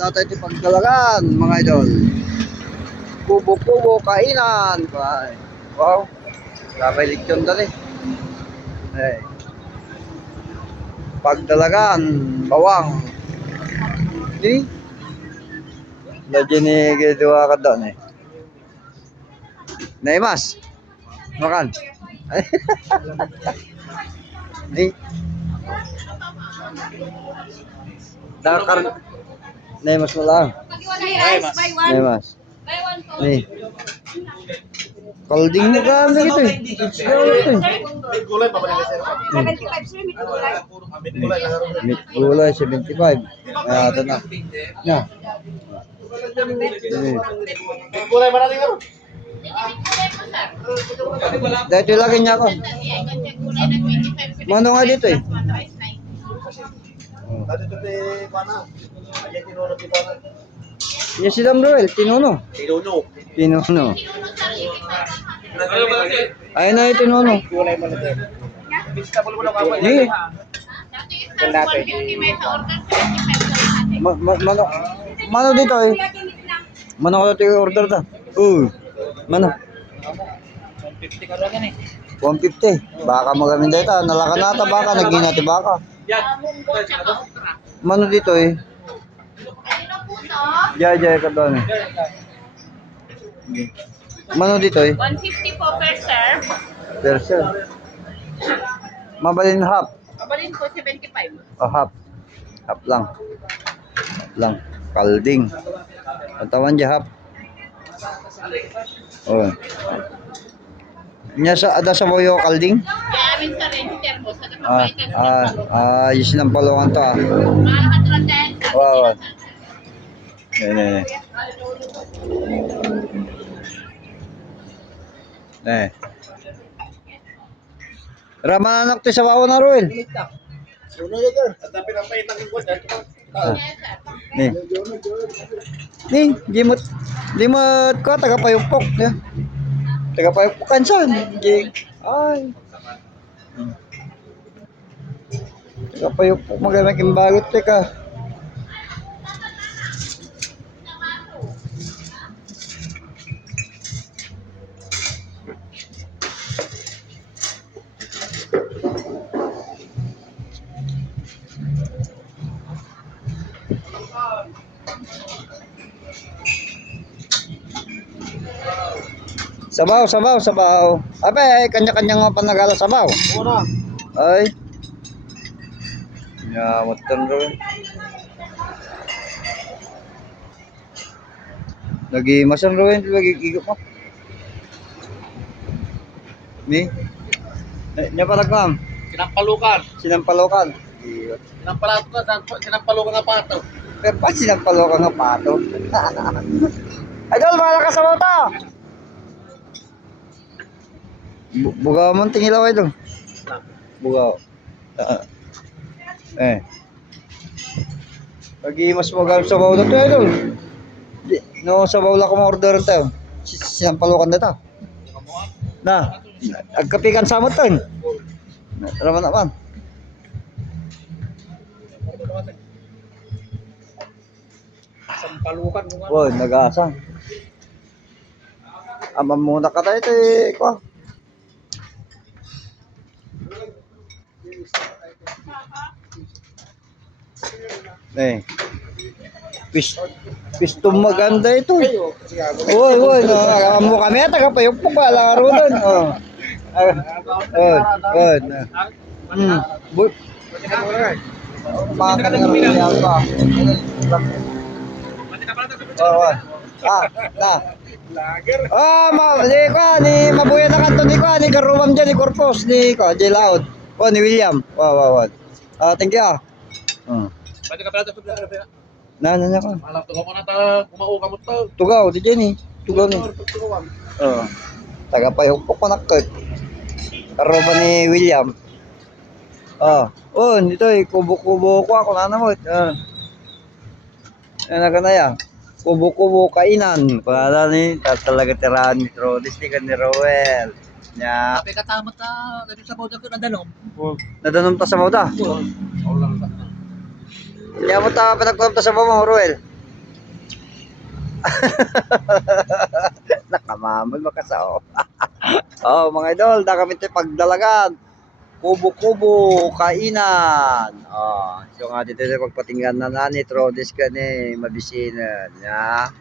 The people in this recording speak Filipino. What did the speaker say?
Tatay ito pagdalagan, mga idol. Kubo-kubo, kainan. Wow. Sabay liksyon dali. Eh. Pagdalagan, bawang. Di? Lagi ni gidwa ka doon eh. Naimas. Makan. Di. Dakar. Naimas mo lang. Naimas. Ni. Kalding mo kami gitu eh. May gulay pa ba nila sir? 75 sir, may gulay. May gulay lang. Meat gulay 75. Ito na. Ya. May gulay ba natin karon? Dito lagi niya ako. Mano nga dito eh. Dati ito ni Pana. Ayan tinuno si Pana. Yung si Damroel, tinuno. Tinuno. Tinuno. Ayun na yung tinuno. Gulay mo natin. Vegetable mo na kawan. Di. Mano dito eh. Mano ko dito yung order ta. Mano? 150 karon yan eh. 150. Baka magamin dito. Nalakan nata baka. Naginati baka. Yan. Mano dito eh. Jaya ka doon eh. Mano dito eh. 150 po per serve. Persen. Mabalin half. Kabalin po 75. Half. Half lang. Half lang. Kalding. Katawan dyan half. Oh. Nya sa ada sa boyo kalding? Yamin sa register po sa kapapaitan. Yung sinampalokan to ah. Mahal ka tulad dyan. Wow. Ne. Ramanak ti sa bawo na Ruel. Suno yun sir. At ang pinapaitan ng buwan. Ni, dimot ko taga payupok ya. Taga payupokan sa. Ay. Taga payupok magamit imbagot ka. Sabaw. Abe, kanya-kanya nga panagala sabaw. Oo na. Ay. Ya, motor rin. Lagi masam rin, lagi igop mo. Ni? Nya palagam. Sinampalukan. Sinampalokan. Sinampalukan nga pato. Pero pa sinampalokan nga pato. Idol, mahal ka sabaw ta. Bugaw mo tingilaw ay dong. Bugaw. Lagi mas bugaw sa baw na to ay dong. No, sa baw la ko ma-order tayo. Sinampalokan na ta. Na, agkapikan samot to. Raman naman. Sampalukan mo nga. Woy, nag-aasang. Amam muna ka tayo ito eh. Kwa. Pistom maganda ito. Woy, no. Amo kami, taga-payupok ka. Laro doon. Baka nga rin yan pa. Ni mabuya na kanto ni ko, ni karuwam dyan, ni Corpus, ni ko, J. Loud. Ni William. Wow. Thank you. Pwede ka pala ito sa Na ko. alam to ko na ta kumauga mo to. Tugaw, di Jenny. Tugaw ni. Taga-payupok ko nakot. Karuwam ni William. Dito eh, kubo-kubo ko ako na namot. Ano ka na yan? Kubo-kubo kainan. Para ni, talaga tirahan ni Rodis, ni Roel. Nya. Tapi katamot ta dito sa boda ko nadanom. Nadanom ta sa mawda. Oo lang ta. Nya mo ta pinagkulam ta sa bawo, Roel. Nakamamal makasao. Oh, mga idol, na kami tayo pagdalagan. Kubo-kubo, kainan. Oh, so nga dito tayo pagpatinggan na nani, Trodes ka ni, mabisinan. Ya.